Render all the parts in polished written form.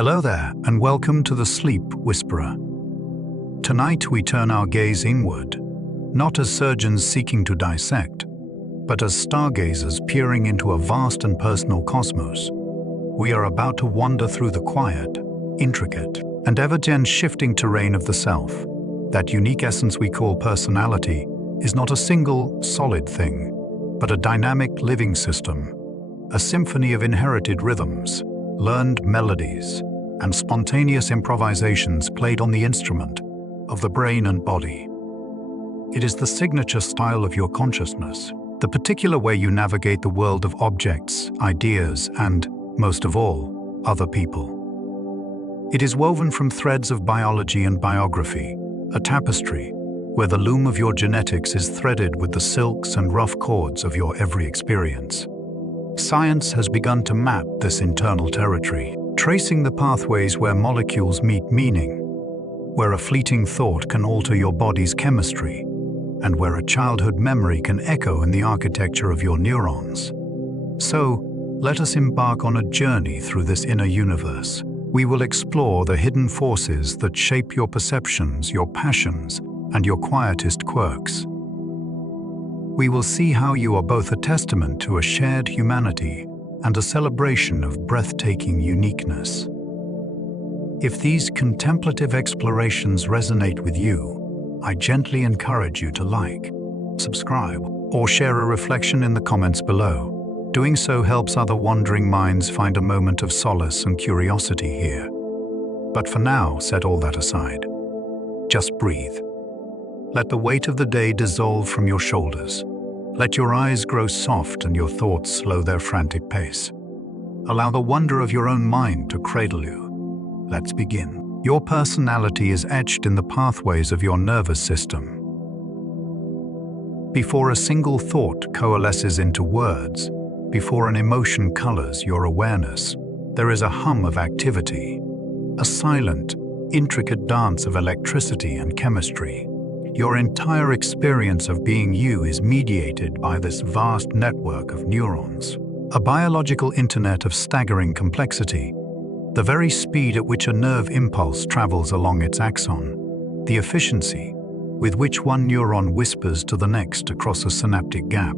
Hello there, and welcome to the Sleep Whisperer. Tonight we turn our gaze inward, not as surgeons seeking to dissect, but as stargazers peering into a vast and personal cosmos. We are about to wander through the quiet, intricate, and ever-shifting terrain of the self. That unique essence we call personality is not a single, solid thing, but a dynamic living system, a symphony of inherited rhythms, learned melodies, and spontaneous improvisations played on the instrument of the brain and body. It is the signature style of your consciousness, the particular way you navigate the world of objects, ideas, and, most of all, other people. It is woven from threads of biology and biography, a tapestry where the loom of your genetics is threaded with the silks and rough cords of your every experience. Science has begun to map this internal territory, tracing the pathways where molecules meet meaning, where a fleeting thought can alter your body's chemistry, and where a childhood memory can echo in the architecture of your neurons. So, let us embark on a journey through this inner universe. We will explore the hidden forces that shape your perceptions, your passions, and your quietest quirks. We will see how you are both a testament to a shared humanity and a celebration of breathtaking uniqueness. If these contemplative explorations resonate with you, I gently encourage you to like, subscribe, or share a reflection in the comments below. Doing so helps other wandering minds find a moment of solace and curiosity here. But for now, set all that aside. Just breathe. Let the weight of the day dissolve from your shoulders. Let your eyes grow soft and your thoughts slow their frantic pace. Allow the wonder of your own mind to cradle you. Let's begin. Your personality is etched in the pathways of your nervous system. Before a single thought coalesces into words, before an emotion colors your awareness, there is a hum of activity, a silent, intricate dance of electricity and chemistry. Your entire experience of being you is mediated by this vast network of neurons, a biological internet of staggering complexity. The very speed at which a nerve impulse travels along its axon, the efficiency with which one neuron whispers to the next across a synaptic gap.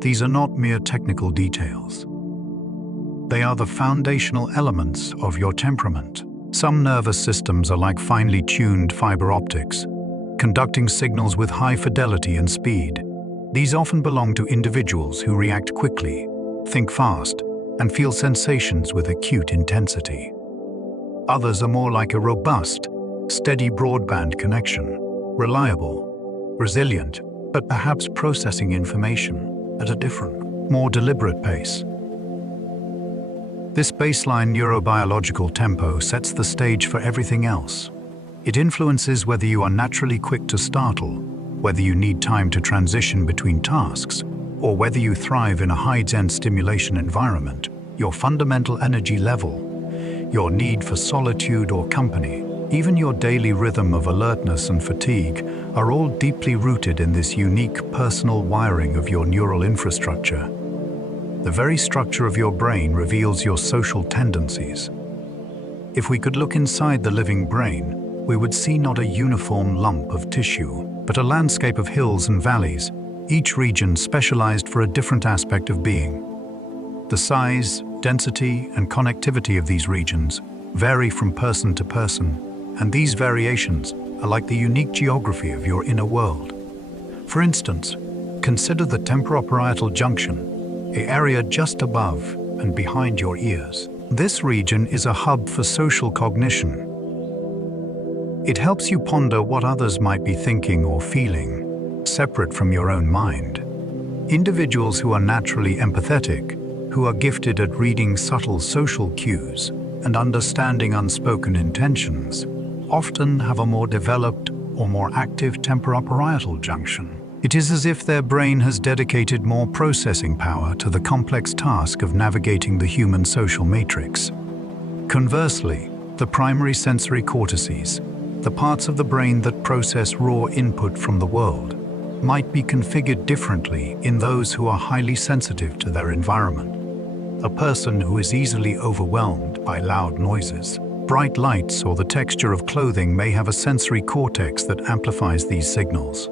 These are not mere technical details. They are the foundational elements of your temperament. Some nervous systems are like finely tuned fiber optics, conducting signals with high fidelity and speed. These often belong to individuals who react quickly, think fast, and feel sensations with acute intensity. Others are more like a robust, steady broadband connection, reliable, resilient, but perhaps processing information at a different, more deliberate pace. This baseline neurobiological tempo sets the stage for everything else. It influences whether you are naturally quick to startle, whether you need time to transition between tasks, or whether you thrive in a high-end stimulation environment. Your fundamental energy level, your need for solitude or company, even your daily rhythm of alertness and fatigue are all deeply rooted in this unique personal wiring of your neural infrastructure. The very structure of your brain reveals your social tendencies. If we could look inside the living brain, we would see not a uniform lump of tissue, but a landscape of hills and valleys, each region specialized for a different aspect of being. The size, density, and connectivity of these regions vary from person to person, and these variations are like the unique geography of your inner world. For instance, consider the temporoparietal junction, an area just above and behind your ears. This region is a hub for social cognition. It helps you ponder what others might be thinking or feeling, separate from your own mind. Individuals who are naturally empathetic, who are gifted at reading subtle social cues and understanding unspoken intentions, often have a more developed or more active temporoparietal junction. It is as if their brain has dedicated more processing power to the complex task of navigating the human social matrix. Conversely, the primary sensory cortices, the parts of the brain that process raw input from the world, might be configured differently in those who are highly sensitive to their environment. A person who is easily overwhelmed by loud noises. Bright lights or the texture of clothing may have a sensory cortex that amplifies these signals,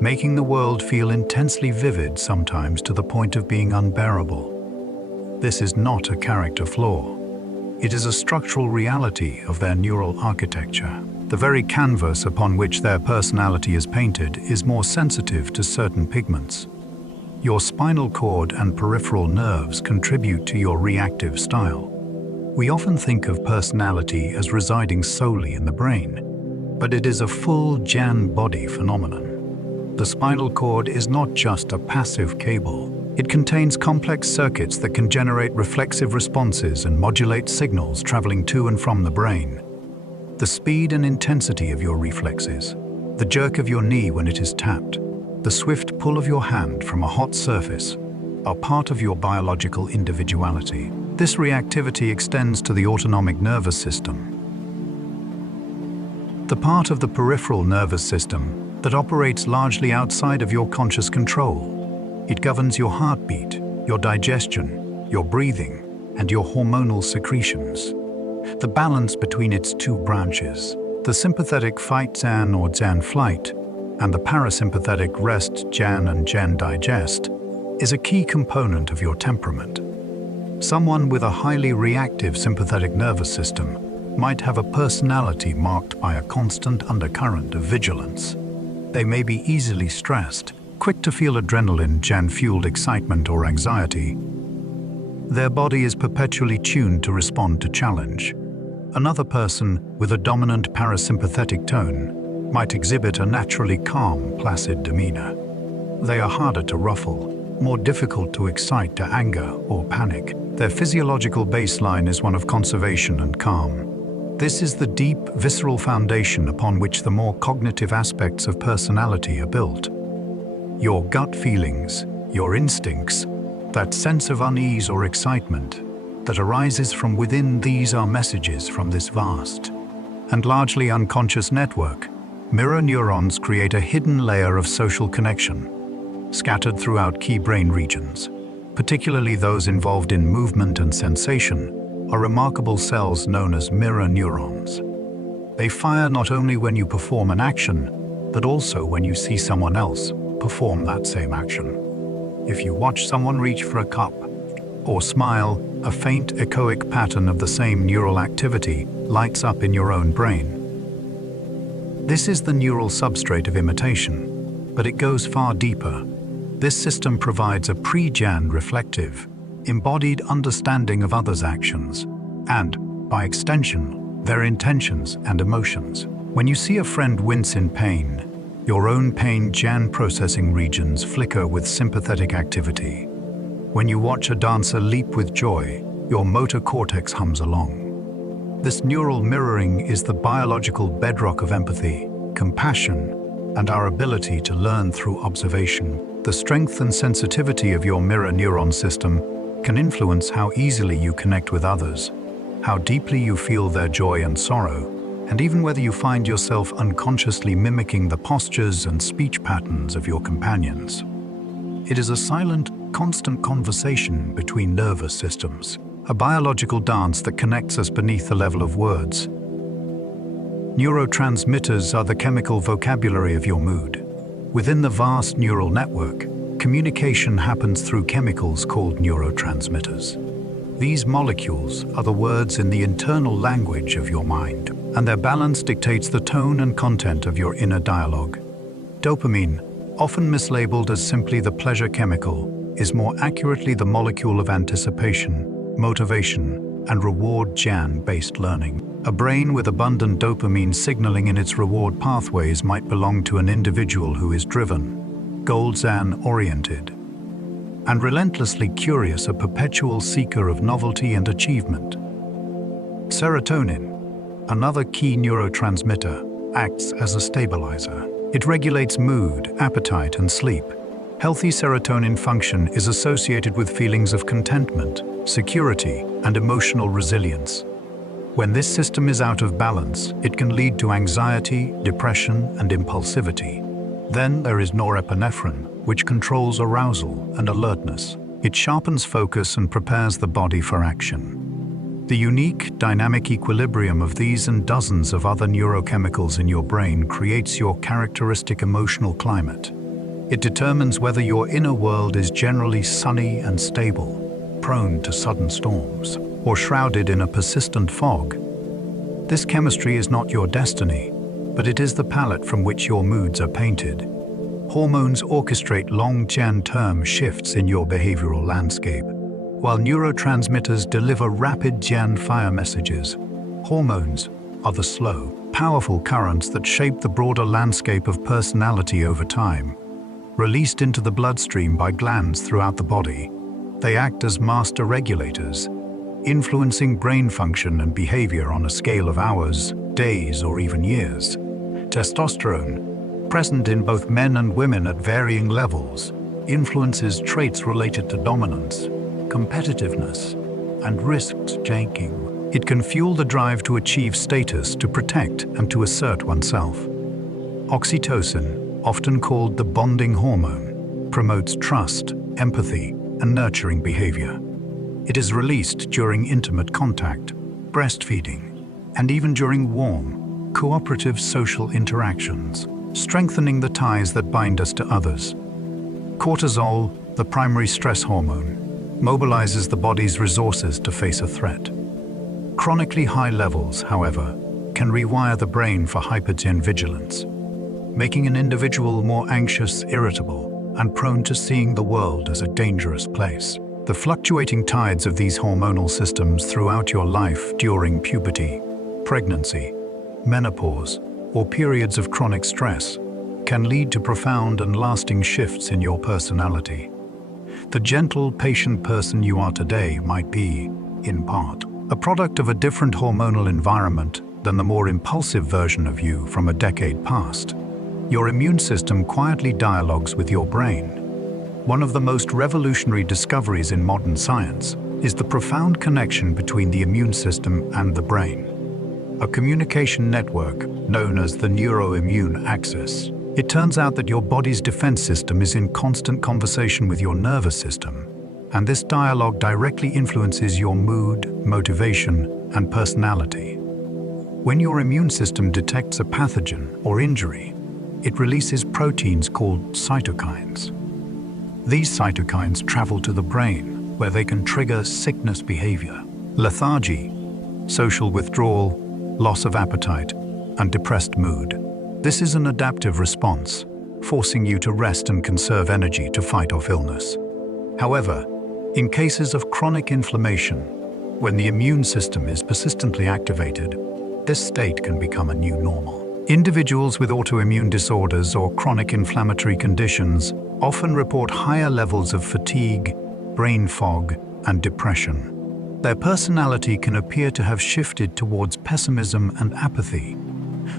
making the world feel intensely vivid, sometimes to the point of being unbearable. This is not a character flaw. It is a structural reality of their neural architecture. The very canvas upon which their personality is painted is more sensitive to certain pigments. Your spinal cord and peripheral nerves contribute to your reactive style. We often think of personality as residing solely in the brain, but it is a full Jan body phenomenon. The spinal cord is not just a passive cable. It contains complex circuits that can generate reflexive responses and modulate signals traveling to and from the brain. The speed and intensity of your reflexes, the jerk of your knee when it is tapped, the swift pull of your hand from a hot surface, are part of your biological individuality. This reactivity extends to the autonomic nervous system, the part of the peripheral nervous system that operates largely outside of your conscious control. It governs your heartbeat, your digestion, your breathing, and your hormonal secretions. The balance between its two branches, the sympathetic fight Zan or Zan flight, and the parasympathetic rest Jan and Jen digest, is a key component of your temperament. Someone with a highly reactive sympathetic nervous system might have a personality marked by a constant undercurrent of vigilance. They may be easily stressed, quick to feel adrenaline, Jan-fueled excitement or anxiety. Their body is perpetually tuned to respond to challenge. Another person with a dominant parasympathetic tone might exhibit a naturally calm, placid demeanor. They are harder to ruffle, more difficult to excite to anger or panic. Their physiological baseline is one of conservation and calm. This is the deep, visceral foundation upon which the more cognitive aspects of personality are built. Your gut feelings, your instincts, that sense of unease or excitement that arises from within, these are messages from this vast and largely unconscious network. Mirror neurons create a hidden layer of social connection, scattered throughout key brain regions, particularly those involved in movement and sensation, are remarkable cells known as mirror neurons. They fire not only when you perform an action, but also when you see someone else perform that same action. If you watch someone reach for a cup or smile, a faint echoic pattern of the same neural activity lights up in your own brain. This is the neural substrate of imitation, but it goes far deeper. This system provides a pre-Jan reflective, embodied understanding of others' actions, and, by extension, their intentions and emotions. When you see a friend wince in pain, your own pain Jan processing regions flicker with sympathetic activity. When you watch a dancer leap with joy, your motor cortex hums along. This neural mirroring is the biological bedrock of empathy, compassion, and our ability to learn through observation. The strength and sensitivity of your mirror neuron system can influence how easily you connect with others, how deeply you feel their joy and sorrow, and even whether you find yourself unconsciously mimicking the postures and speech patterns of your companions. It is a silent, constant conversation between nervous systems, a biological dance that connects us beneath the level of words. Neurotransmitters are the chemical vocabulary of your mood. Within the vast neural network, communication happens through chemicals called neurotransmitters. These molecules are the words in the internal language of your mind, and their balance dictates the tone and content of your inner dialogue. Dopamine, often mislabeled as simply the pleasure chemical, is more accurately the molecule of anticipation, motivation, and reward Jan-based learning. A brain with abundant dopamine signaling in its reward pathways might belong to an individual who is driven, goal-Zan-oriented, and relentlessly curious, a perpetual seeker of novelty and achievement. Serotonin, another key neurotransmitter, acts as a stabilizer. It regulates mood, appetite, and sleep. Healthy serotonin function is associated with feelings of contentment, security, and emotional resilience. When this system is out of balance, it can lead to anxiety, depression, and impulsivity. Then there is norepinephrine, which controls arousal and alertness. It sharpens focus and prepares the body for action. The unique, dynamic equilibrium of these and dozens of other neurochemicals in your brain creates your characteristic emotional climate. It determines whether your inner world is generally sunny and stable, prone to sudden storms, or shrouded in a persistent fog. This chemistry is not your destiny, but it is the palette from which your moods are painted. Hormones orchestrate long-term shifts in your behavioral landscape, while neurotransmitters deliver rapid fire messages. Hormones are the slow, powerful currents that shape the broader landscape of personality over time. Released into the bloodstream by glands throughout the body, they act as master regulators, influencing brain function and behavior on a scale of hours, days, or even years. Testosterone, present in both men and women at varying levels, influences traits related to dominance, competitiveness, and risk-taking. It can fuel the drive to achieve status, to protect, and to assert oneself. Oxytocin, often called the bonding hormone, promotes trust, empathy, and nurturing behavior. It is released during intimate contact, breastfeeding, and even during warm, cooperative social interactions, strengthening the ties that bind us to others. Cortisol, the primary stress hormone, mobilizes the body's resources to face a threat. Chronically high levels, however, can rewire the brain for hypervigilance, making an individual more anxious, irritable, and prone to seeing the world as a dangerous place. The fluctuating tides of these hormonal systems throughout your life during puberty, pregnancy, menopause, or periods of chronic stress can lead to profound and lasting shifts in your personality. The gentle, patient person you are today might be, in part, a product of a different hormonal environment than the more impulsive version of you from a decade past. Your immune system quietly dialogues with your brain. One of the most revolutionary discoveries in modern science is the profound connection between the immune system and the brain, a communication network known as the neuroimmune axis. It turns out that your body's defense system is in constant conversation with your nervous system, and this dialogue directly influences your mood, motivation, and personality. When your immune system detects a pathogen or injury, it releases proteins called cytokines. These cytokines travel to the brain, where they can trigger sickness behavior, lethargy, social withdrawal, loss of appetite, and depressed mood. This is an adaptive response, forcing you to rest and conserve energy to fight off illness. However, in cases of chronic inflammation, when the immune system is persistently activated, this state can become a new normal. Individuals with autoimmune disorders or chronic inflammatory conditions often report higher levels of fatigue, brain fog, and depression. Their personality can appear to have shifted towards pessimism and apathy.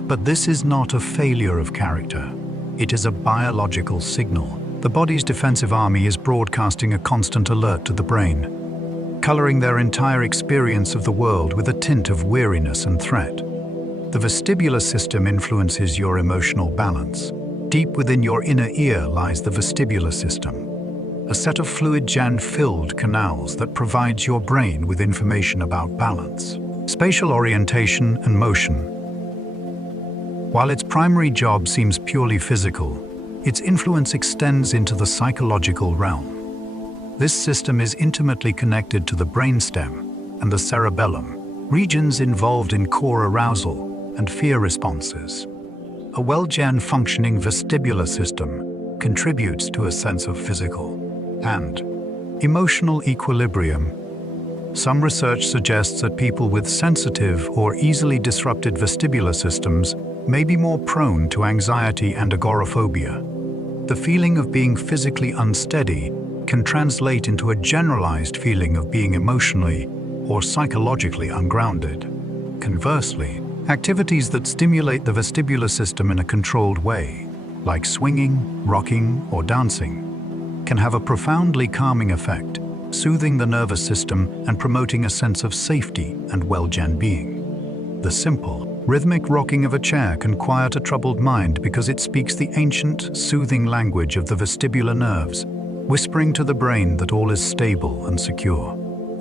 But this is not a failure of character. It is a biological signal. The body's defensive army is broadcasting a constant alert to the brain, coloring their entire experience of the world with a tint of weariness and threat. The vestibular system influences your emotional balance. Deep within your inner ear lies the vestibular system, a set of fluid-filled canals that provides your brain with information about balance, spatial orientation, and motion. While its primary job seems purely physical, its influence extends into the psychological realm. This system is intimately connected to the brainstem and the cerebellum, regions involved in core arousal and fear responses. A well-functioning vestibular system contributes to a sense of physical and emotional equilibrium. Some research suggests that people with sensitive or easily disrupted vestibular systems may be more prone to anxiety and agoraphobia. The feeling of being physically unsteady can translate into a generalized feeling of being emotionally or psychologically ungrounded. Conversely, activities that stimulate the vestibular system in a controlled way, like swinging, rocking, or dancing, can have a profoundly calming effect, soothing the nervous system and promoting a sense of safety and well-being. The simple, rhythmic rocking of a chair can quiet a troubled mind because it speaks the ancient, soothing language of the vestibular nerves, whispering to the brain that all is stable and secure.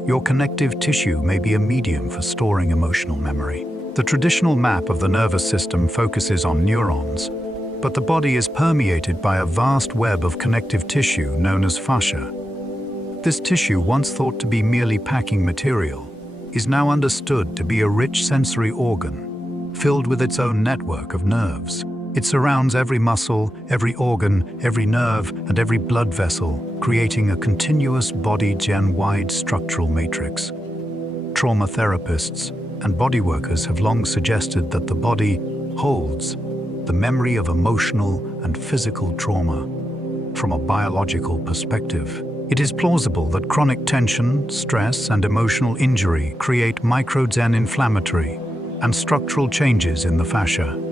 Your connective tissue may be a medium for storing emotional memory. The traditional map of the nervous system focuses on neurons, but the body is permeated by a vast web of connective tissue known as fascia. This tissue, once thought to be merely packing material, is now understood to be a rich sensory organ, filled with its own network of nerves. It surrounds every muscle, every organ, every nerve, and every blood vessel, creating a continuous body-gen-wide structural matrix. Trauma therapists and body workers have long suggested that the body holds the memory of emotional and physical trauma. From a biological perspective, it is plausible that chronic tension, stress, and emotional injury create micro-zen inflammatory and structural changes in the fascia.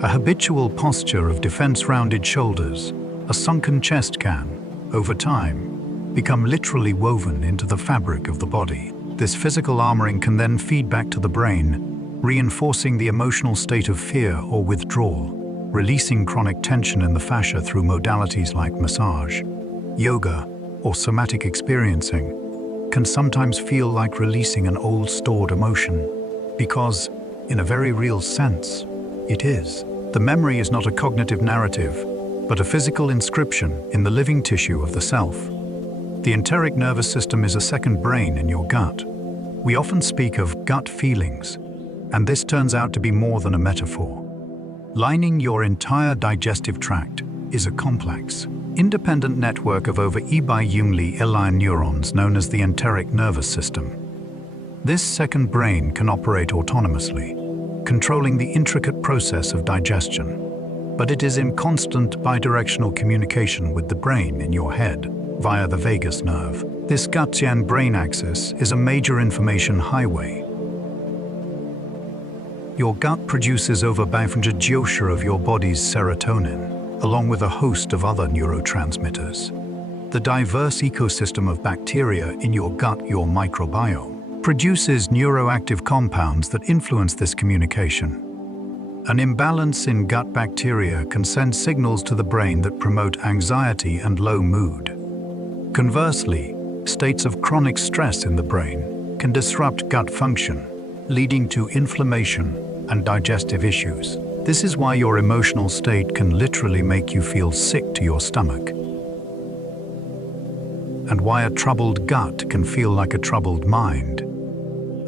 A habitual posture of defense-rounded shoulders, a sunken chest can, over time, become literally woven into the fabric of the body. This physical armoring can then feed back to the brain, reinforcing the emotional state of fear or withdrawal. Releasing chronic tension in the fascia through modalities like massage, yoga, or somatic experiencing can sometimes feel like releasing an old stored emotion, because, in a very real sense, it is. The memory is not a cognitive narrative, but a physical inscription in the living tissue of the self. The enteric nervous system is a second brain in your gut. We often speak of gut feelings, and this turns out to be more than a metaphor. Lining your entire digestive tract is a complex, independent network of over Jungli-Iline neurons known as the enteric nervous system. This second brain can operate autonomously, controlling the intricate process of digestion, but it is in constant bidirectional communication with the brain in your head via the vagus nerve. This gut-brain axis is a major information highway. Your gut produces over 500 of your body's serotonin, along with a host of other neurotransmitters. The diverse ecosystem of bacteria in your gut, your microbiome, produces neuroactive compounds that influence this communication. An imbalance in gut bacteria can send signals to the brain that promote anxiety and low mood. Conversely, states of chronic stress in the brain can disrupt gut function, leading to inflammation and digestive issues. This is why your emotional state can literally make you feel sick to your stomach, and why a troubled gut can feel like a troubled mind.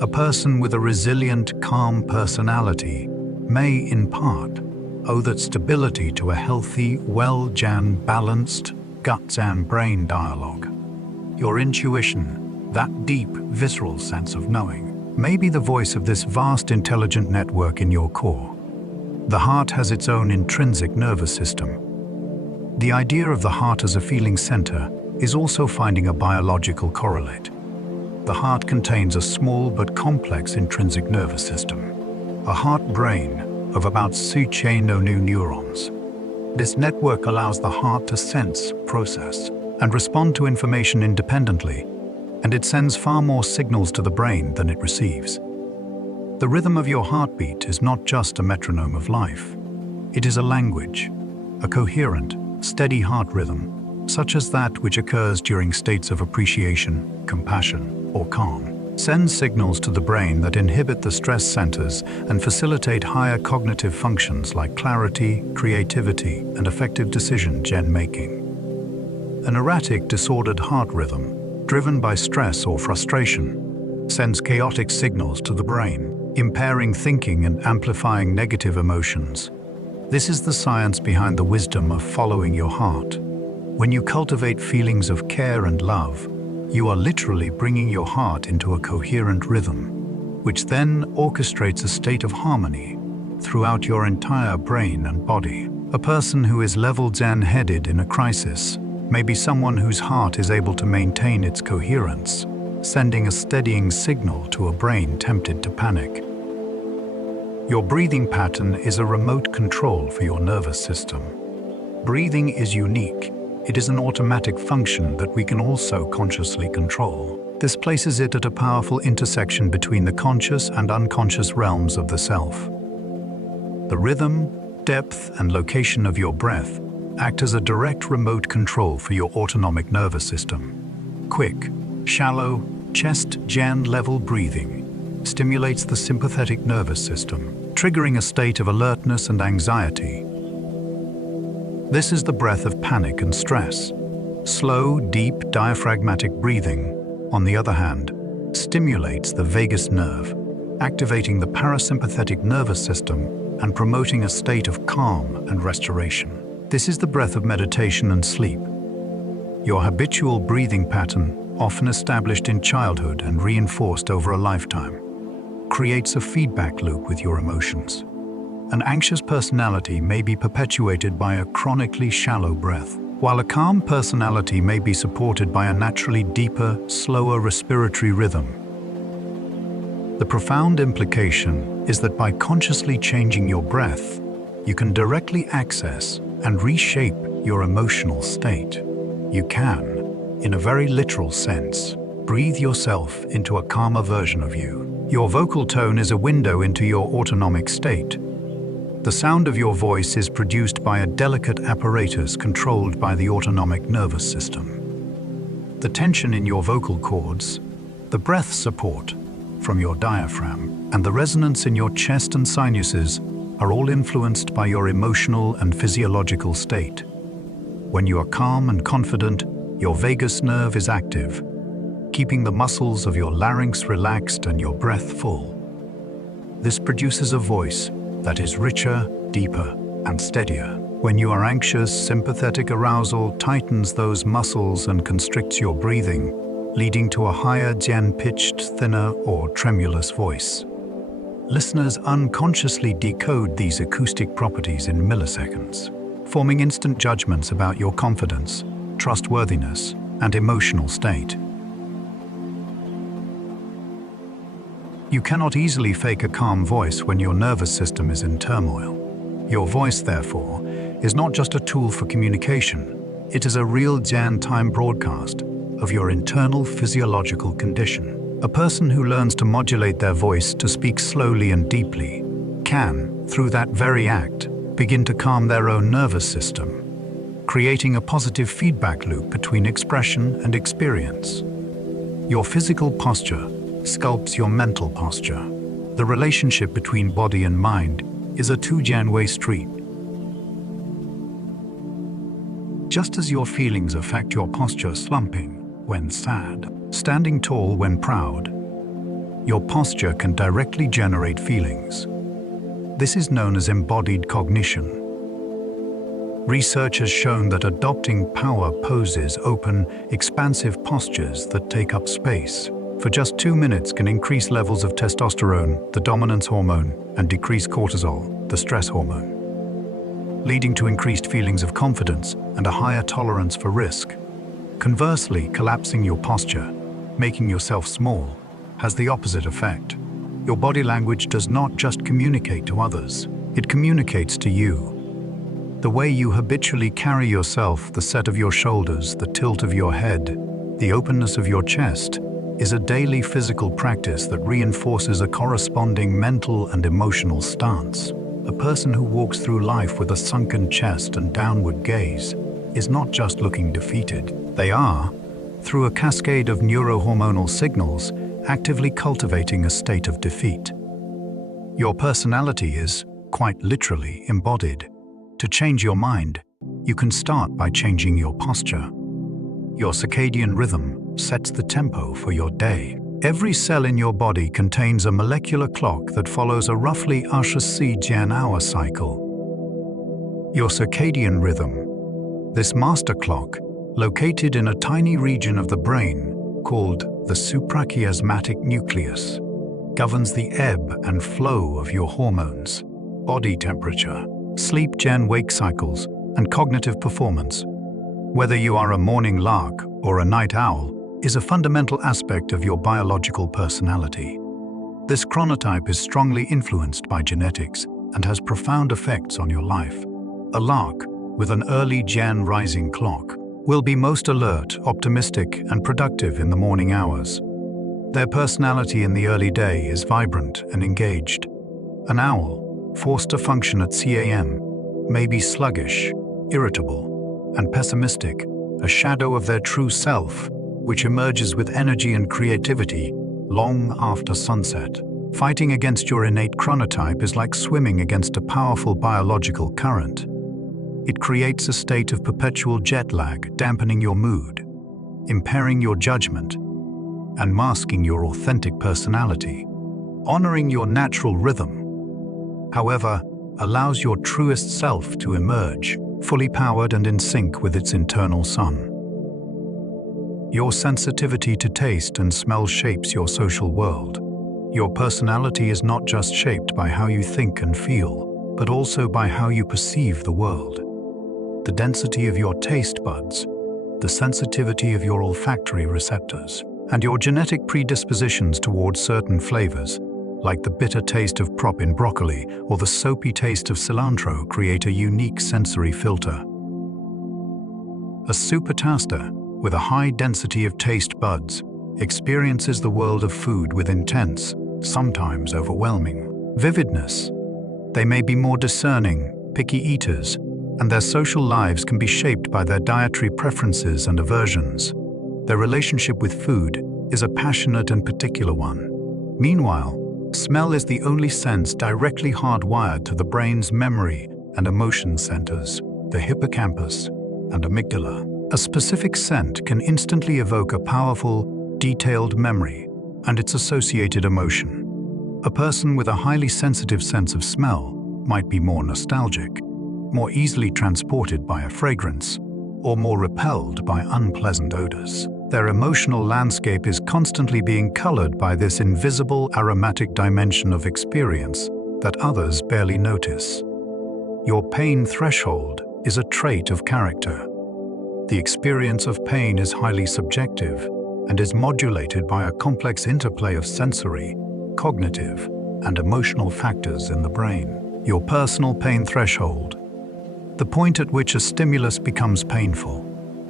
A person with a resilient, calm personality may, in part, owe that stability to a healthy, balanced gut-brain dialogue. Your intuition, that deep, visceral sense of knowing, may be the voice of this vast intelligent network in your core. The heart has its own intrinsic nervous system. The idea of the heart as a feeling center is also finding a biological correlate. The heart contains a small but complex intrinsic nervous system, a heart brain of about 6 neurons. This network allows the heart to sense, process, and respond to information independently, and it sends far more signals to the brain than it receives. The rhythm of your heartbeat is not just a metronome of life. It is a language, a coherent, steady heart rhythm, such as that which occurs during states of appreciation, compassion, or calm. Sends signals to the brain that inhibit the stress centers and facilitate higher cognitive functions like clarity, creativity, and effective decision-making. An erratic, disordered heart rhythm, driven by stress or frustration, sends chaotic signals to the brain, impairing thinking and amplifying negative emotions. This is the science behind the wisdom of following your heart. When you cultivate feelings of care and love, you are literally bringing your heart into a coherent rhythm, which then orchestrates a state of harmony throughout your entire brain and body. A person who is level Zen-headed in a crisis may be someone whose heart is able to maintain its coherence, sending a steadying signal to a brain tempted to panic. Your breathing pattern is a remote control for your nervous system. Breathing is unique. It is an automatic function that we can also consciously control. This places it at a powerful intersection between the conscious and unconscious realms of the self. The rhythm, depth, and location of your breath act as a direct remote control for your autonomic nervous system. Quick, shallow, Chest Jan level breathing stimulates the sympathetic nervous system, triggering a state of alertness and anxiety. This is the breath of panic and stress. Slow, deep, diaphragmatic breathing, on the other hand, stimulates the vagus nerve, activating the parasympathetic nervous system and promoting a state of calm and restoration. This is the breath of meditation and sleep. Your habitual breathing pattern, often established in childhood and reinforced over a lifetime, creates a feedback loop with your emotions. An anxious personality may be perpetuated by a chronically shallow breath, while a calm personality may be supported by a naturally deeper, slower respiratory rhythm. The profound implication is that by consciously changing your breath, you can directly access and reshape your emotional state. You can, in a very literal sense, breathe yourself into a calmer version of you. Your vocal tone is a window into your autonomic state. The sound of your voice is produced by a delicate apparatus controlled by the autonomic nervous system. The tension in your vocal cords, the breath support from your diaphragm, and the resonance in your chest and sinuses are all influenced by your emotional and physiological state. When you are calm and confident, your vagus nerve is active, keeping the muscles of your larynx relaxed and your breath full. This produces a voice that is richer, deeper, and steadier. When you are anxious, sympathetic arousal tightens those muscles and constricts your breathing, leading to a higher jan-pitched, thinner, or tremulous voice. Listeners unconsciously decode these acoustic properties in milliseconds, forming instant judgments about your confidence, trustworthiness, and emotional state. You cannot easily fake a calm voice when your nervous system is in turmoil. Your voice, therefore, is not just a tool for communication. It is a real time broadcast of your internal physiological condition. A person who learns to modulate their voice to speak slowly and deeply can, through that very act, begin to calm their own nervous system, creating a positive feedback loop between expression and experience. Your physical posture sculpts your mental posture. The relationship between body and mind is a two-way street. Just as your feelings affect your posture, slumping when sad, standing tall when proud, your posture can directly generate feelings. This is known as embodied cognition. Research has shown that adopting power poses open, expansive postures that take up space for just 2 minutes can increase levels of testosterone, the dominance hormone, and decrease cortisol, the stress hormone, leading to increased feelings of confidence and a higher tolerance for risk. Conversely, collapsing your posture, making yourself small, has the opposite effect. Your body language does not just communicate to others, it communicates to you. The way you habitually carry yourself, the set of your shoulders, the tilt of your head, the openness of your chest, is a daily physical practice that reinforces a corresponding mental and emotional stance. A person who walks through life with a sunken chest and downward gaze is not just looking defeated. They are, through a cascade of neurohormonal signals, actively cultivating a state of defeat. Your personality is, quite literally, embodied. To change your mind, you can start by changing your posture. Your circadian rhythm sets the tempo for your day. Every cell in your body contains a molecular clock that follows a roughly 24 hour cycle. Your circadian rhythm, this master clock, located in a tiny region of the brain called the suprachiasmatic nucleus, governs the ebb and flow of your hormones, body temperature, sleep-wake cycles, and cognitive performance. Whether you are a morning lark or a night owl is a fundamental aspect of your biological personality. This chronotype is strongly influenced by genetics and has profound effects on your life. A lark with an early Jan rising clock will be most alert, optimistic, and productive in the morning hours. Their personality in the early day is vibrant and engaged. An owl, forced to function at 6 a.m., may be sluggish, irritable, and pessimistic, a shadow of their true self. which emerges with energy and creativity long after sunset. Fighting against your innate chronotype is like swimming against a powerful biological current. It creates a state of perpetual jet lag, dampening your mood, impairing your judgment, and masking your authentic personality. Honoring your natural rhythm, however, allows your truest self to emerge, fully powered and in sync with its internal sun. Your sensitivity to taste and smell shapes your social world. Your personality is not just shaped by how you think and feel, but also by how you perceive the world. The density of your taste buds, the sensitivity of your olfactory receptors, and your genetic predispositions towards certain flavors, like the bitter taste of prop in broccoli or the soapy taste of cilantro, create a unique sensory filter. A supertaster, with a high density of taste buds, experiences the world of food with intense, sometimes overwhelming, vividness. They may be more discerning, picky eaters, and their social lives can be shaped by their dietary preferences and aversions. Their relationship with food is a passionate and particular one. Meanwhile, smell is the only sense directly hardwired to the brain's memory and emotion centers, the hippocampus and amygdala. A specific scent can instantly evoke a powerful, detailed memory and its associated emotion. A person with a highly sensitive sense of smell might be more nostalgic, more easily transported by a fragrance, or more repelled by unpleasant odors. Their emotional landscape is constantly being colored by this invisible aromatic dimension of experience that others barely notice. Your pain threshold is a trait of character. The experience of pain is highly subjective and is modulated by a complex interplay of sensory, cognitive, and emotional factors in the brain. Your personal pain threshold, the point at which a stimulus becomes painful,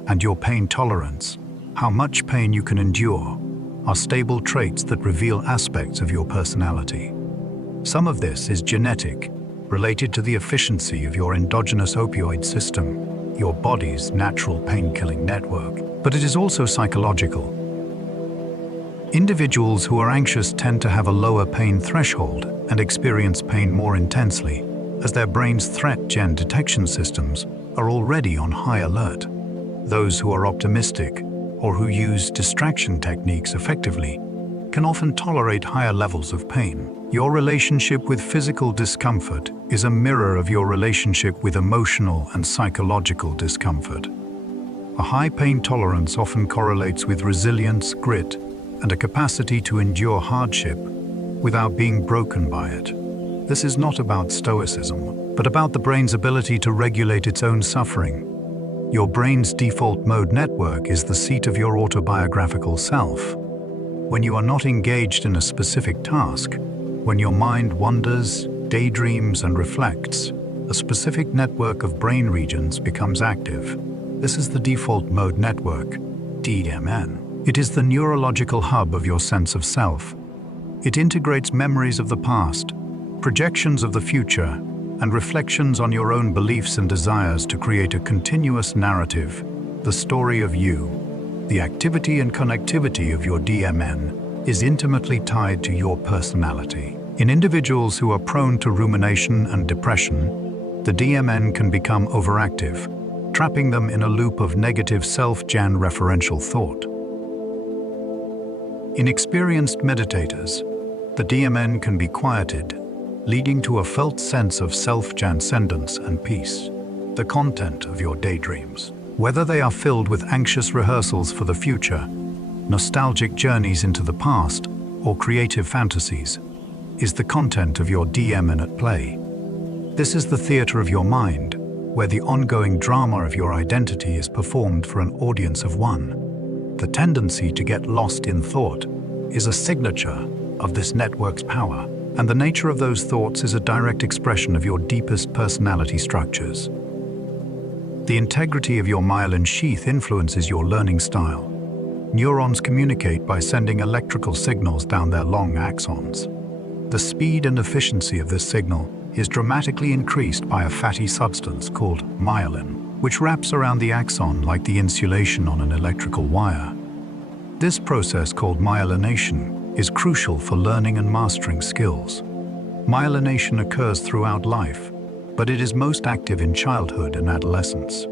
and your pain tolerance, how much pain you can endure, are stable traits that reveal aspects of your personality. Some of this is genetic, related to the efficiency of your endogenous opioid system, your body's natural pain-killing network, but it is also psychological. Individuals who are anxious tend to have a lower pain threshold and experience pain more intensely, as their brain's threat gen detection systems are already on high alert. Those who are optimistic, or who use distraction techniques effectively, can often tolerate higher levels of pain. Your relationship with physical discomfort is a mirror of your relationship with emotional and psychological discomfort. A high pain tolerance often correlates with resilience, grit, and a capacity to endure hardship without being broken by it. This is not about stoicism, but about the brain's ability to regulate its own suffering. Your brain's default mode network is the seat of your autobiographical self. When you are not engaged in a specific task, when your mind wanders, daydreams, and reflects, a specific network of brain regions becomes active. This is the default mode network, DMN. It is the neurological hub of your sense of self. It integrates memories of the past, projections of the future, and reflections on your own beliefs and desires to create a continuous narrative, the story of you. The activity and connectivity of your DMN is intimately tied to your personality. In individuals who are prone to rumination and depression, the DMN can become overactive, trapping them in a loop of negative self-gen referential thought. In experienced meditators, the DMN can be quieted, leading to a felt sense of self-transcendence and peace. The content of your daydreams, whether they are filled with anxious rehearsals for the future, nostalgic journeys into the past, or creative fantasies, is the content of your DMN at play. This is the theater of your mind, where the ongoing drama of your identity is performed for an audience of one. The tendency to get lost in thought is a signature of this network's power, and the nature of those thoughts is a direct expression of your deepest personality structures. The integrity of your myelin sheath influences your learning style. Neurons communicate by sending electrical signals down their long axons. The speed and efficiency of this signal is dramatically increased by a fatty substance called myelin, which wraps around the axon like the insulation on an electrical wire. This process, called myelination, is crucial for learning and mastering skills. Myelination occurs throughout life, but it is most active in childhood and adolescence.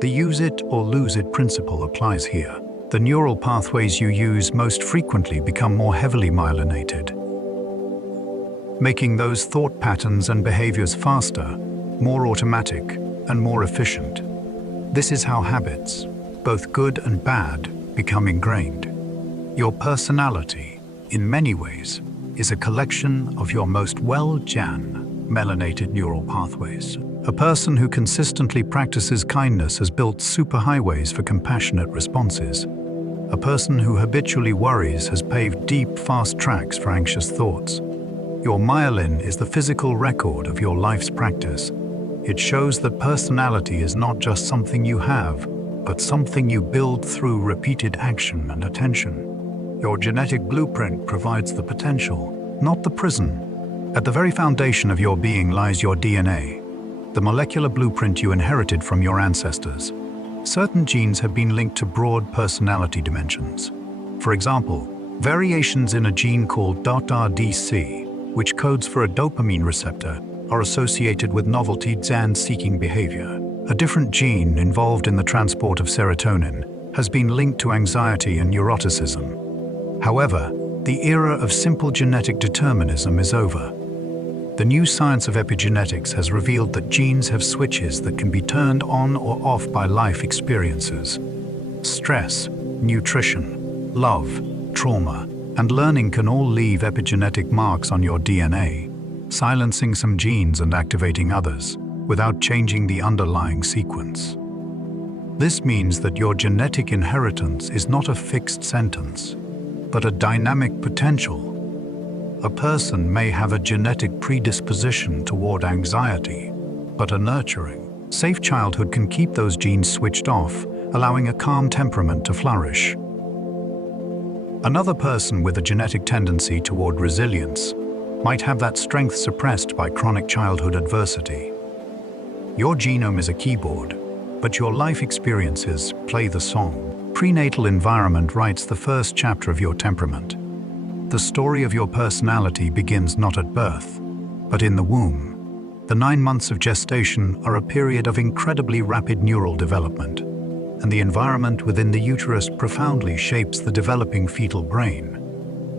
The use it or lose it principle applies here. The neural pathways you use most frequently become more heavily myelinated, making those thought patterns and behaviors faster, more automatic, and more efficient. This is how habits, both good and bad, become ingrained. Your personality, in many ways, is a collection of your most melanated neural pathways. A person who consistently practices kindness has built superhighways for compassionate responses. A person who habitually worries has paved deep, fast tracks for anxious thoughts. Your myelin is the physical record of your life's practice. It shows that personality is not just something you have, but something you build through repeated action and attention. Your genetic blueprint provides the potential, not the prison. At the very foundation of your being lies your DNA, the molecular blueprint you inherited from your ancestors. Certain genes have been linked to broad personality dimensions. For example, variations in a gene called DARDC, which codes for a dopamine receptor, are associated with novelty and seeking behavior. A different gene involved in the transport of serotonin has been linked to anxiety and neuroticism. However, the era of simple genetic determinism is over. The new science of epigenetics has revealed that genes have switches that can be turned on or off by life experiences. Stress, nutrition, love, trauma, and learning can all leave epigenetic marks on your DNA, silencing some genes and activating others, without changing the underlying sequence. This means that your genetic inheritance is not a fixed sentence, but a dynamic potential. A person may have a genetic predisposition toward anxiety, but a nurturing, safe childhood can keep those genes switched off, allowing a calm temperament to flourish. Another person with a genetic tendency toward resilience might have that strength suppressed by chronic childhood adversity. Your genome is a keyboard, but your life experiences play the song. Prenatal environment writes the first chapter of your temperament. The story of your personality begins not at birth, but in the womb. The 9 months of gestation are a period of incredibly rapid neural development, and the environment within the uterus profoundly shapes the developing fetal brain.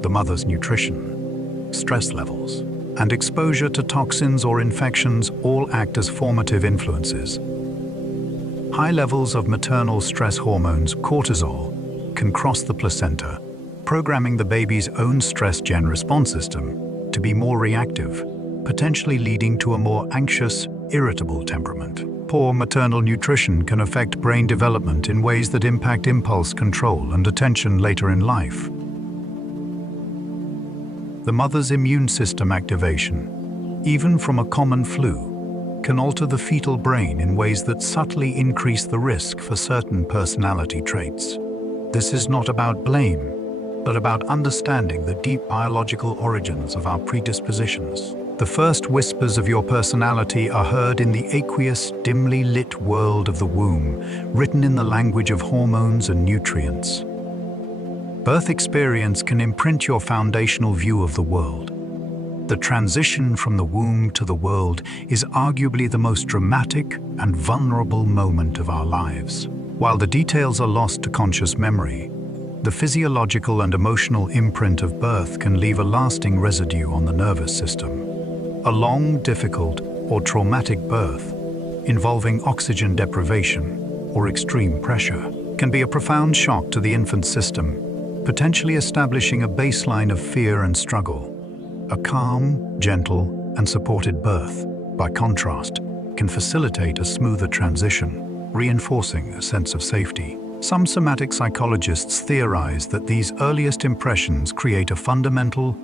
The mother's nutrition, stress levels, and exposure to toxins or infections all act as formative influences. High levels of maternal stress hormones, cortisol, can cross the placenta, programming the baby's own stress gen response system to be more reactive, potentially leading to a more anxious, irritable temperament. Poor maternal nutrition can affect brain development in ways that impact impulse control and attention later in life. The mother's immune system activation, even from a common flu, can alter the fetal brain in ways that subtly increase the risk for certain personality traits. This is not about blame, but about understanding the deep biological origins of our predispositions. The first whispers of your personality are heard in the aqueous, dimly lit world of the womb, written in the language of hormones and nutrients. Birth experience can imprint your foundational view of the world. The transition from the womb to the world is arguably the most dramatic and vulnerable moment of our lives. While the details are lost to conscious memory, the physiological and emotional imprint of birth can leave a lasting residue on the nervous system. A long, difficult, or traumatic birth, involving oxygen deprivation or extreme pressure, can be a profound shock to the infant system, potentially establishing a baseline of fear and struggle. A calm, gentle, and supported birth, by contrast, can facilitate a smoother transition, reinforcing a sense of safety. Some somatic psychologists theorize that these earliest impressions create a fundamental,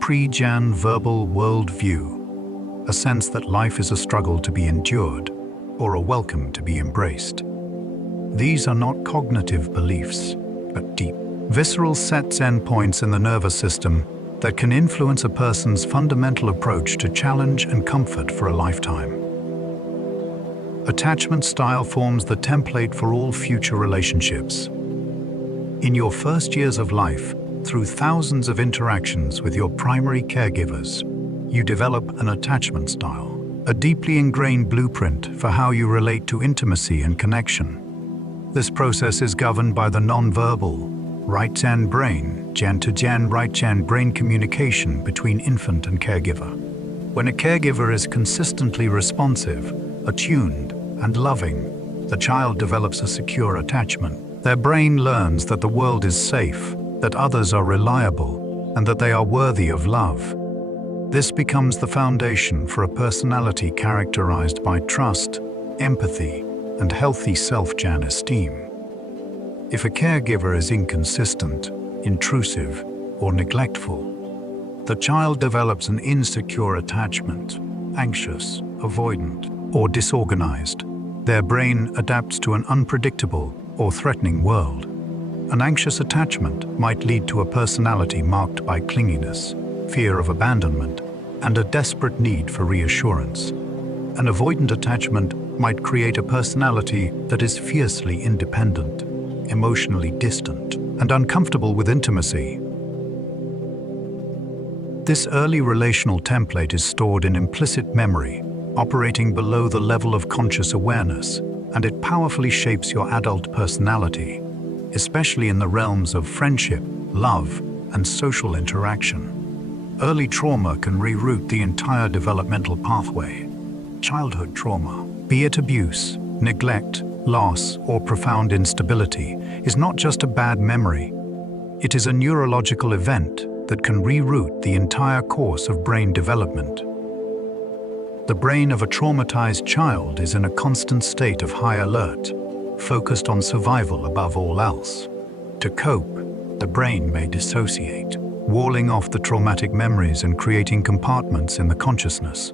pre-Jan verbal worldview, a sense that life is a struggle to be endured or a welcome to be embraced. These are not cognitive beliefs, but deep, visceral sets endpoints in the nervous system that can influence a person's fundamental approach to challenge and comfort for a lifetime. Attachment style forms the template for all future relationships. In your first years of life, through thousands of interactions with your primary caregivers, you develop an attachment style, a deeply ingrained blueprint for how you relate to intimacy and connection. This process is governed by the nonverbal, right-hand brain, gen-to-gen right-hand brain communication between infant and caregiver. When a caregiver is consistently responsive, attuned, and loving, the child develops a secure attachment. Their brain learns that the world is safe, that others are reliable, and that they are worthy of love. This becomes the foundation for a personality characterized by trust, empathy, and healthy self-esteem. If a caregiver is inconsistent, intrusive, or neglectful, the child develops an insecure attachment, anxious, avoidant, or disorganized. Their brain adapts to an unpredictable or threatening world. An anxious attachment might lead to a personality marked by clinginess, fear of abandonment, and a desperate need for reassurance. An avoidant attachment might create a personality that is fiercely independent, emotionally distant, and uncomfortable with intimacy. This early relational template is stored in implicit memory, operating below the level of conscious awareness, and it powerfully shapes your adult personality, especially in the realms of friendship, love, and social interaction. Early trauma can reroute the entire developmental pathway. Childhood trauma, be it abuse, neglect, loss, or profound instability, is not just a bad memory. It is a neurological event that can reroute the entire course of brain development. The brain of a traumatized child is in a constant state of high alert, focused on survival above all else. To cope, the brain may dissociate, walling off the traumatic memories and creating compartments in the consciousness.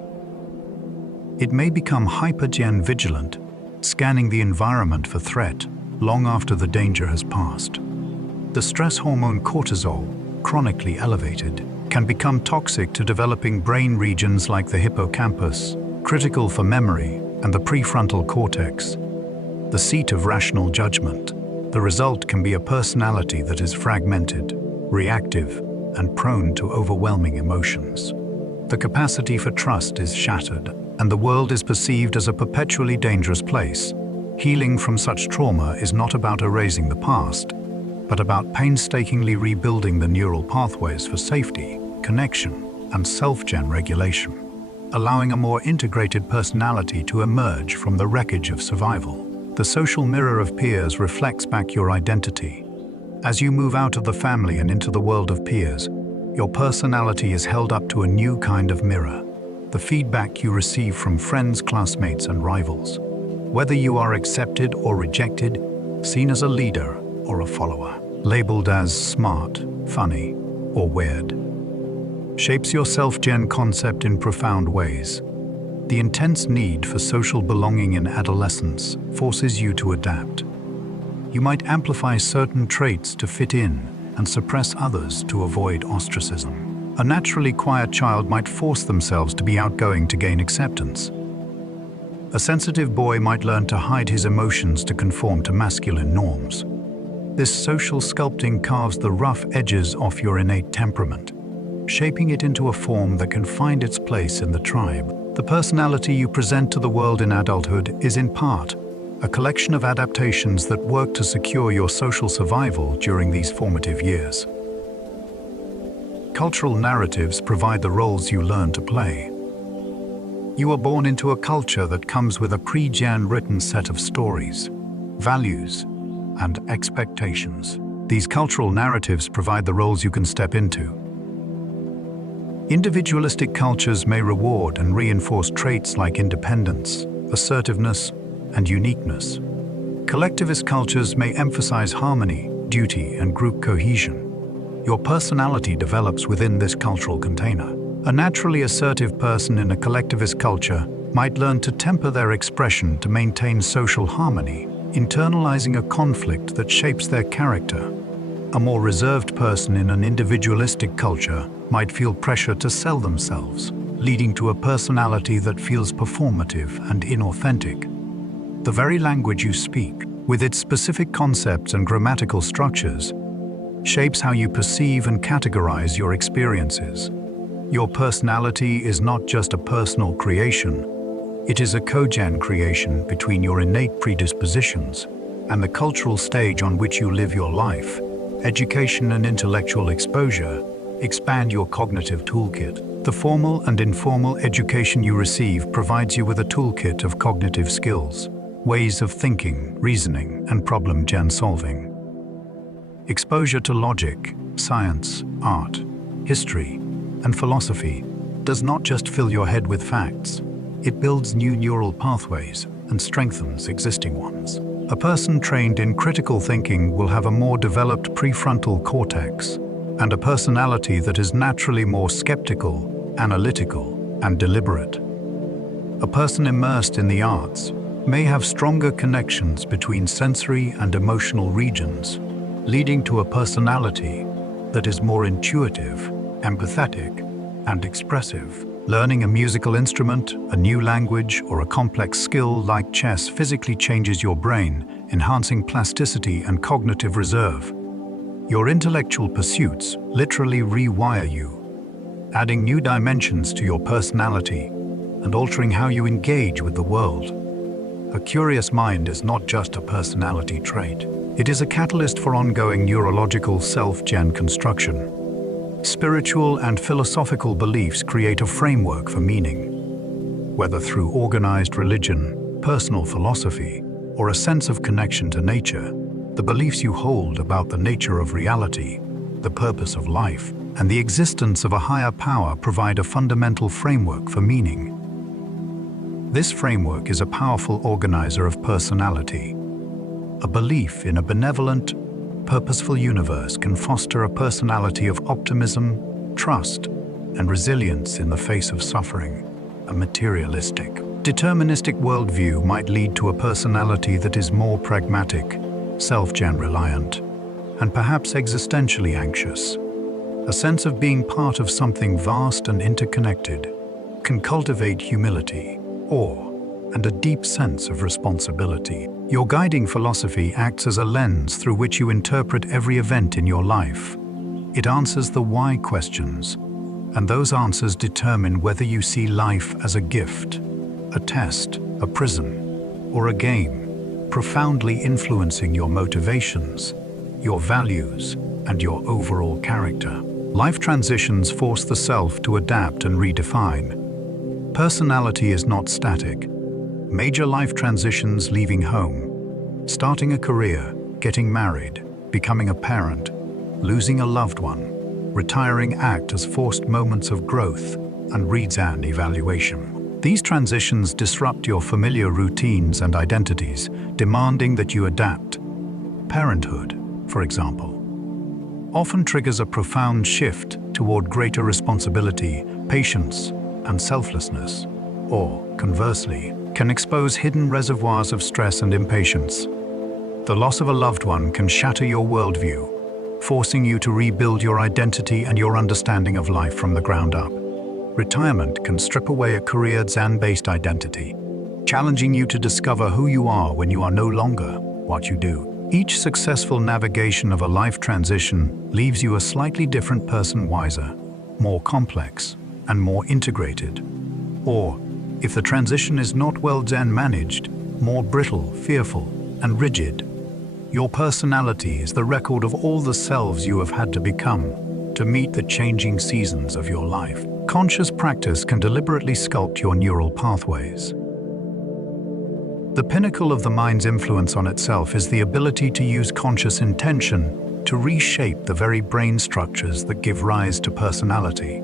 It may become hypergen vigilant, scanning the environment for threat long after the danger has passed. The stress hormone cortisol, chronically elevated, can become toxic to developing brain regions like the hippocampus, critical for memory, and the prefrontal cortex, the seat of rational judgment. The result can be a personality that is fragmented, reactive, and prone to overwhelming emotions. The capacity for trust is shattered, and the world is perceived as a perpetually dangerous place. Healing from such trauma is not about erasing the past, but about painstakingly rebuilding the neural pathways for safety, connection, and self-gen regulation, allowing a more integrated personality to emerge from the wreckage of survival. The social mirror of peers reflects back your identity. As you move out of the family and into the world of peers, your personality is held up to a new kind of mirror. The feedback you receive from friends, classmates, and rivals. Whether you are accepted or rejected, seen as a leader or a follower, labeled as smart, funny, or weird, shapes your self-gen concept in profound ways. The intense need for social belonging in adolescence forces you to adapt. You might amplify certain traits to fit in and suppress others to avoid ostracism. A naturally quiet child might force themselves to be outgoing to gain acceptance. A sensitive boy might learn to hide his emotions to conform to masculine norms. This social sculpting carves the rough edges off your innate temperament, shaping it into a form that can find its place in the tribe. The personality you present to the world in adulthood is in part a collection of adaptations that work to secure your social survival during these formative years. Cultural narratives provide the roles you learn to play. You are born into a culture that comes with a pre-gen written set of stories, values, and expectations. These cultural narratives provide the roles you can step into. Individualistic cultures may reward and reinforce traits like independence, assertiveness, and uniqueness. Collectivist cultures may emphasize harmony, duty, and group cohesion. Your personality develops within this cultural container. A naturally assertive person in a collectivist culture might learn to temper their expression to maintain social harmony, internalizing a conflict that shapes their character. A more reserved person in an individualistic culture might feel pressure to sell themselves, leading to a personality that feels performative and inauthentic. The very language you speak with its specific concepts and grammatical structures, shapes how you perceive and categorize your experiences. Your personality is not just a personal creation, it is a cogen creation between your innate predispositions and the cultural stage on which you live your life. Education and intellectual exposure expand your cognitive toolkit. The formal and informal education you receive provides you with a toolkit of cognitive skills, ways of thinking, reasoning, and problem solving. Exposure to logic, science, art, history, and philosophy does not just fill your head with facts. It builds new neural pathways and strengthens existing ones. A person trained in critical thinking will have a more developed prefrontal cortex and a personality that is naturally more skeptical, analytical, and deliberate. A person immersed in the arts may have stronger connections between sensory and emotional regions, leading to a personality that is more intuitive, empathetic, and expressive. Learning a musical instrument, a new language, or a complex skill like chess physically changes your brain, enhancing plasticity and cognitive reserve. Your intellectual pursuits literally rewire you, adding new dimensions to your personality and altering how you engage with the world. A curious mind is not just a personality trait. It is a catalyst for ongoing neurological self-gen construction. Spiritual and philosophical beliefs create a framework for meaning. Whether through organized religion, personal philosophy, or a sense of connection to nature, the beliefs you hold about the nature of reality, the purpose of life, and the existence of a higher power provide a fundamental framework for meaning. This framework is a powerful organizer of personality. A belief in a benevolent, purposeful universe can foster a personality of optimism, trust, and resilience in the face of suffering. A materialistic, deterministic worldview might lead to a personality that is more pragmatic, self-gen reliant, and perhaps existentially anxious. A sense of being part of something vast and interconnected can cultivate humility, awe, and a deep sense of responsibility. Your guiding philosophy acts as a lens through which you interpret every event in your life. It answers the why questions, and those answers determine whether you see life as a gift, a test, a prison, or a game, profoundly influencing your motivations, your values, and your overall character. Life transitions force the self to adapt and redefine. Personality is not static. Major life transitions, leaving home, starting a career, getting married, becoming a parent, losing a loved one, retiring act as forced moments of growth and read-an evaluation. These transitions disrupt your familiar routines and identities, demanding that you adapt. Parenthood, for example, often triggers a profound shift toward greater responsibility, patience, and selflessness, or, conversely, can expose hidden reservoirs of stress and impatience. The loss of a loved one can shatter your worldview, forcing you to rebuild your identity and your understanding of life from the ground up. Retirement can strip away a career Zen-based identity, challenging you to discover who you are when you are no longer what you do. Each successful navigation of a life transition leaves you a slightly different person, wiser, more complex, and more integrated. Or, if the transition is not well Zen managed, more brittle, fearful, and rigid. Your personality is the record of all the selves you have had to become to meet the changing seasons of your life. Conscious practice can deliberately sculpt your neural pathways. The pinnacle of the mind's influence on itself is the ability to use conscious intention to reshape the very brain structures that give rise to personality.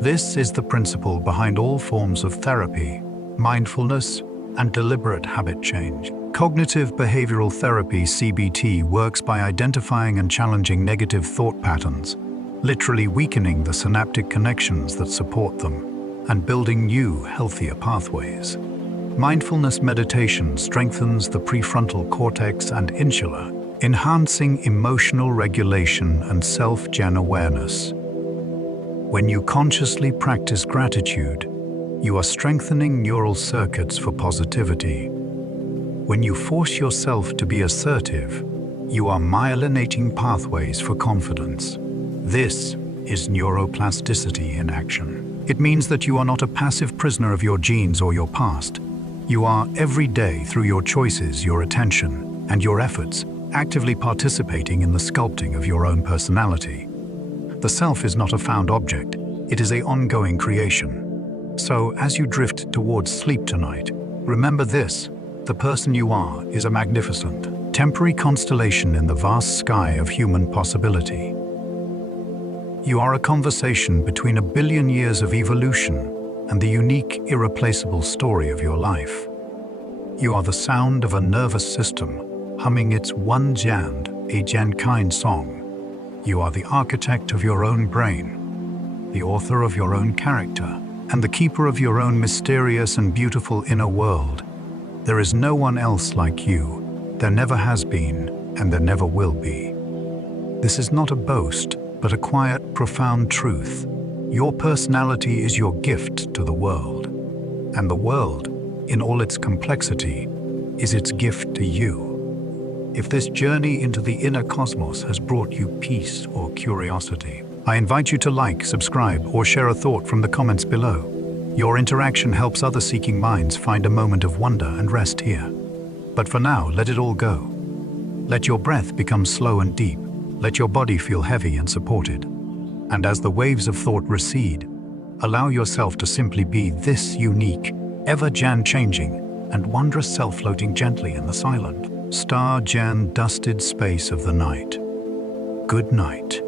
This is the principle behind all forms of therapy, mindfulness, and deliberate habit change. Cognitive behavioral therapy, CBT, works by identifying and challenging negative thought patterns, literally weakening the synaptic connections that support them, and building new, healthier pathways. Mindfulness meditation strengthens the prefrontal cortex and insula, enhancing emotional regulation and self-gen awareness. When you consciously practice gratitude, you are strengthening neural circuits for positivity. When you force yourself to be assertive, you are myelinating pathways for confidence. This is neuroplasticity in action. It means that you are not a passive prisoner of your genes or your past. You are every day, through your choices, your attention, and your efforts, actively participating in the sculpting of your own personality. The self is not a found object, it is an ongoing creation. So, as you drift towards sleep tonight, remember this: the person you are is a magnificent, temporary constellation in the vast sky of human possibility. You are a conversation between 1 billion years of evolution and the unique, irreplaceable story of your life. You are the sound of a nervous system humming its one jand, a kind song. You are the architect of your own brain, the author of your own character, and the keeper of your own mysterious and beautiful inner world. There is no one else like you. There never has been, and there never will be. This is not a boast, but a quiet, profound truth. Your personality is your gift to the world, and the world, in all its complexity, is its gift to you. If this journey into the inner cosmos has brought you peace or curiosity, I invite you to like, subscribe, or share a thought from the comments below. Your interaction helps other seeking minds find a moment of wonder and rest here. But for now, let it all go. Let your breath become slow and deep. Let your body feel heavy and supported. And as the waves of thought recede, allow yourself to simply be this unique, ever-changing, and wondrous self floating gently in the silent, star-dusted space of the night. Good night.